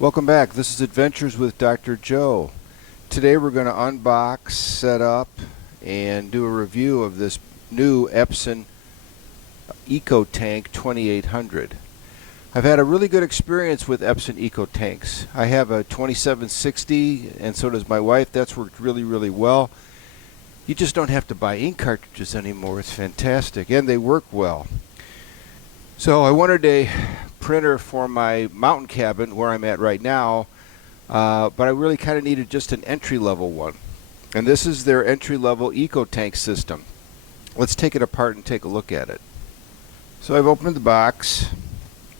Welcome back. This is Adventures with Dr. Joe. Today we're going to unbox, set up, and do a review of this new Epson EcoTank 2800. I've had a really good experience with Epson EcoTanks. I have a 2760 and so does my wife. That's worked really well. You just don't have to buy ink cartridges anymore. It's fantastic and they work well. So I wanted a printer for my mountain cabin where I'm at right now, but I really kind of needed just an entry-level one. And this is their entry-level EcoTank system. Let's take it apart and take a look at it. So I've opened the box,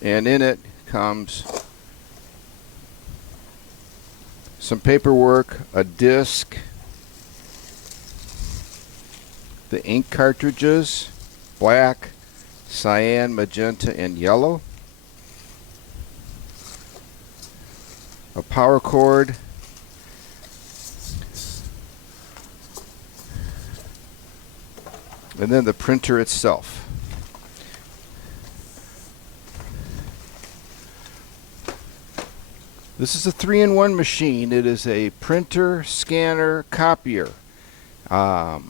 and in it comes some paperwork, a disc, the ink cartridges, black, cyan, magenta, and yellow. A power cord, and then the printer itself. This is a 3-in-1 machine. It is a printer, scanner, copier. So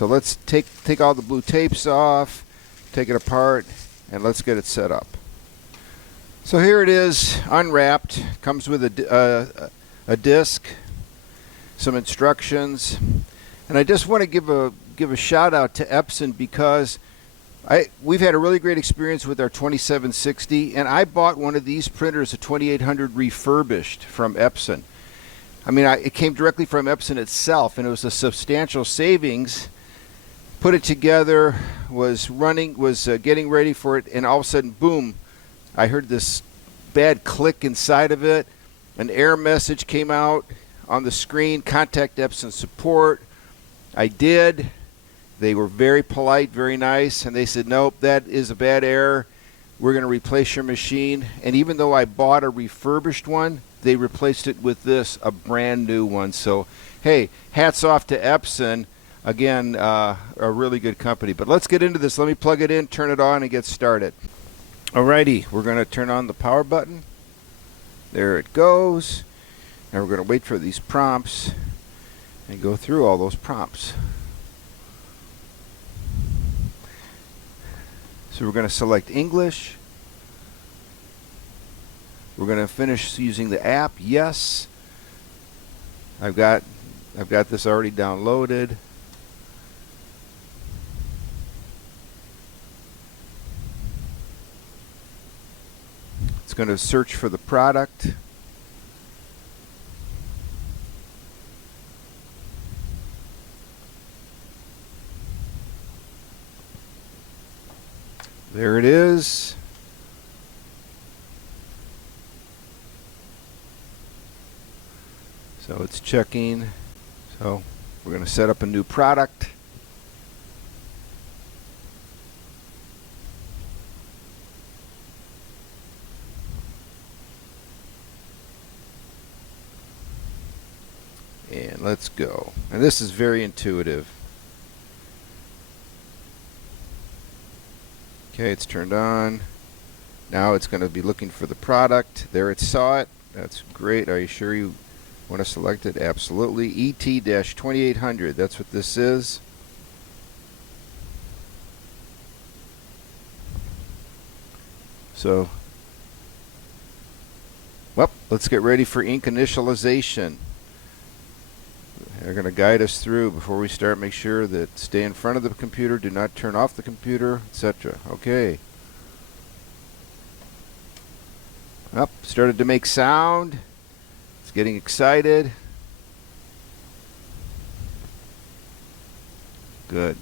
let's take all the blue tapes off, take it apart, and let's get it set up. So here it is, unwrapped. Comes with a disc, some instructions, and I just want to give a shout out to Epson because we've had a really great experience with our 2760, and I bought one of these printers, a 2800 refurbished from Epson. I mean, it came directly from Epson itself, and it was a substantial savings. Put it together, was getting ready for it, and all of a sudden, boom! I heard this bad click inside of it. An error message came out on the screen, contact Epson support. I did. They were very polite, very nice, and they said, nope, that is a bad error. We're going to replace your machine. And even though I bought a refurbished one, they replaced it with this, a brand new one. So, hey, hats off to Epson. Again, a really good company. But let's get into this. Let me plug it in, turn it on, and get started. Alrighty, we're going to turn on the power button. There it goes. Now we're going to wait for these prompts and go through all those prompts. So we're going to select English. We're going to finish using the app. Yes. I've got this already downloaded. It's going to search for the product. There it is. So it's checking. So we're going to set up a new product. And let's go. And this is very intuitive. Okay, it's turned on. Now it's going to be looking for the product. There it saw it. That's great. Are you sure you want to select it? Absolutely. ET-2800. That's what this is. So, well, let's get ready for ink initialization. They're going to guide us through before we start. Make sure that stay in front of the computer, do not turn off the computer, etc. Okay. Up, started to make sound. It's getting excited. Good.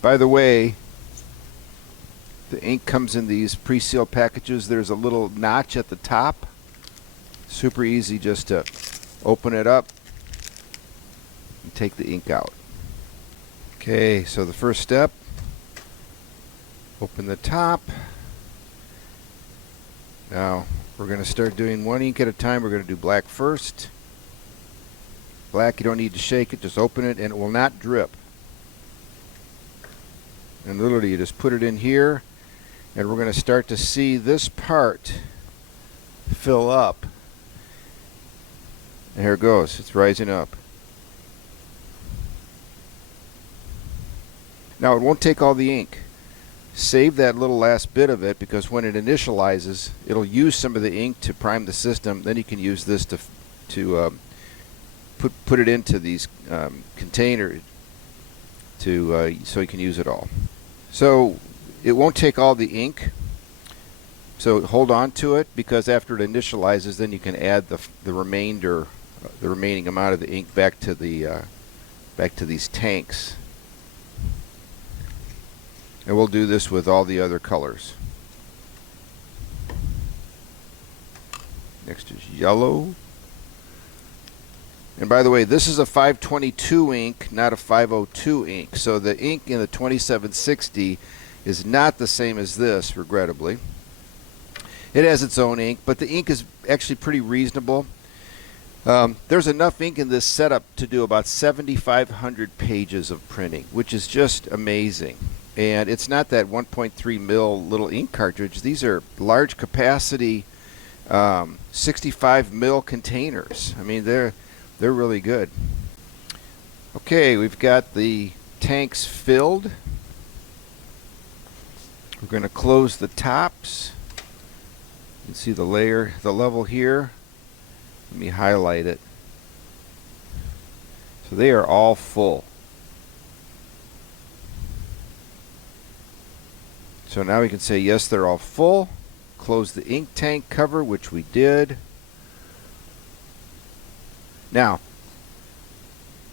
By the way, the ink comes in these pre-sealed packages. There's a little notch at the top. Super easy just to open it up. Take the ink out. Okay, so the first step, open the top. Now we're going to start doing one ink at a time. We're going to do black first. Black, you don't need to shake it, just open it and it will not drip. And literally you just put it in here and we're going to start to see this part fill up. And here it goes. It's rising up. Now it won't take all the ink. Save that little last bit of it, because when it initializes, it'll use some of the ink to prime the system. Then you can use this to put it into these containers so you can use it all. So it won't take all the ink. So hold on to it, because after it initializes, then you can add the remaining amount of the ink back to these tanks. And we'll do this with all the other colors. Next is yellow. And by the way, this is a 522 ink, not a 502 ink. So the ink in the 2760 is not the same as this, regrettably. It has its own ink, but the ink is actually pretty reasonable. There's enough ink in this setup to do about 7,500 pages of printing, which is just amazing. And it's not that 1.3 mil little ink cartridge. These are large capacity 65 mil containers. I mean, they're really good. Okay, we've got the tanks filled. We're going to close the tops. You can see the level here. Let me highlight it. So they are all full. So now we can say, yes, they're all full. Close the ink tank cover, which we did. Now,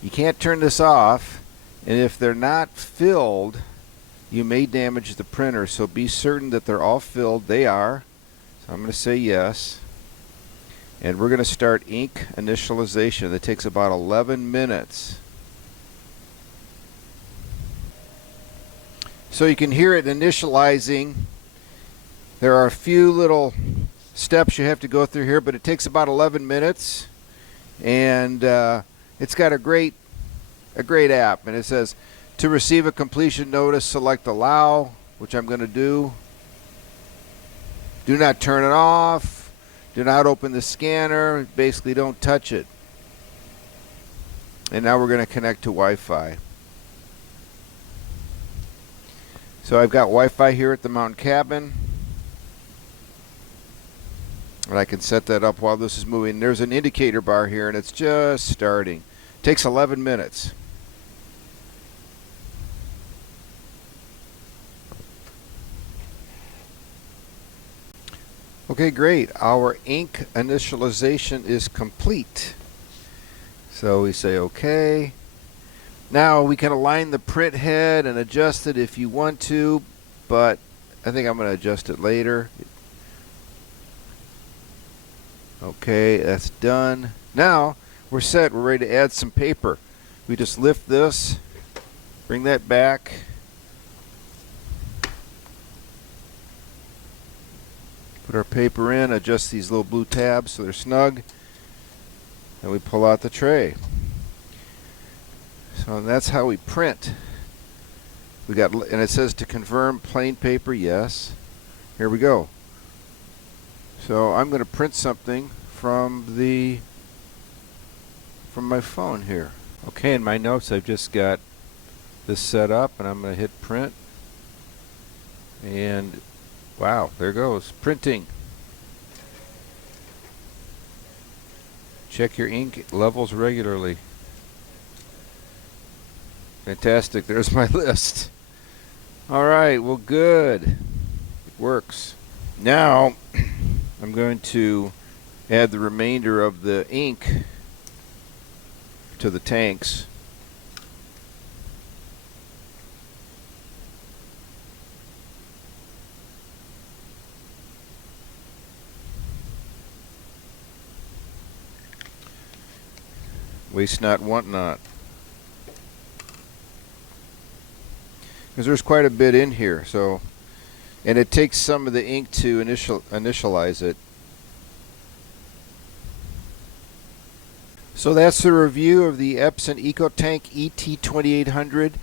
you can't turn this off, and if they're not filled, you may damage the printer. So be certain that they're all filled. They are. So I'm going to say yes. And we're going to start ink initialization. That takes about 11 minutes. So you can hear it initializing. There are a few little steps you have to go through here, but it takes about 11 minutes. And it's got a great app. And it says, to receive a completion notice, select allow, which I'm going to do. Do not turn it off. Do not open the scanner. Basically, don't touch it. And now we're going to connect to Wi-Fi. So I've got Wi-Fi here at the mountain cabin. And I can set that up while this is moving. There's an indicator bar here, and it's just starting. It takes 11 minutes. Okay, great. Our ink initialization is complete. So we say OK. Now we can align the print head and adjust it if you want to, but I think I'm going to adjust it later. Okay, that's done. Now we're set. We're ready to add some paper. We just lift this, bring that back. Put our paper in, adjust these little blue tabs so they're snug, and we pull out the tray. So that's how we print. We got, and it says to confirm plain paper, yes. Here we go. So I'm going to print something from my phone here. Okay, in my notes I've just got this set up, and I'm going to hit print. And wow, there goes. Printing. Check your ink levels regularly. Fantastic. There's my list. All right, well, good. It works. Now I'm going to add the remainder of the ink to the tanks. Waste not, want not. Because there's quite a bit in here, so, and it takes some of the ink to initialize it. So that's the review of the Epson EcoTank ET2800.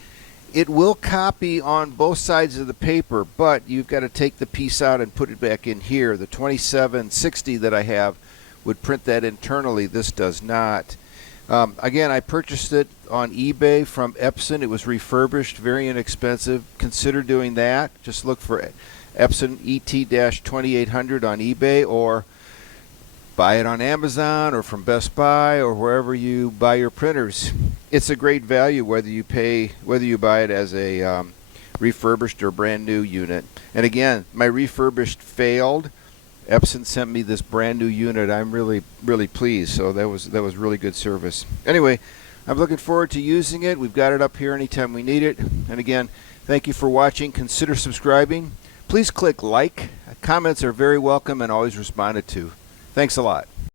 It will copy on both sides of the paper, but you've got to take the piece out and put it back in here. The 2760 that I have would print that internally. This does not. Again, I purchased it on eBay from Epson. It was refurbished, very inexpensive. Consider doing that. Just look for Epson ET-2800 on eBay, or buy it on Amazon or from Best Buy or wherever you buy your printers. It's a great value whether you buy it as a refurbished or brand new unit. And again, my refurbished failed. Epson sent me this brand new unit. I'm really pleased. So that was really good service. Anyway, I'm looking forward to using it. We've got it up here anytime we need it. And again, thank you for watching. Consider subscribing. Please click like. Comments are very welcome and always responded to. Thanks a lot.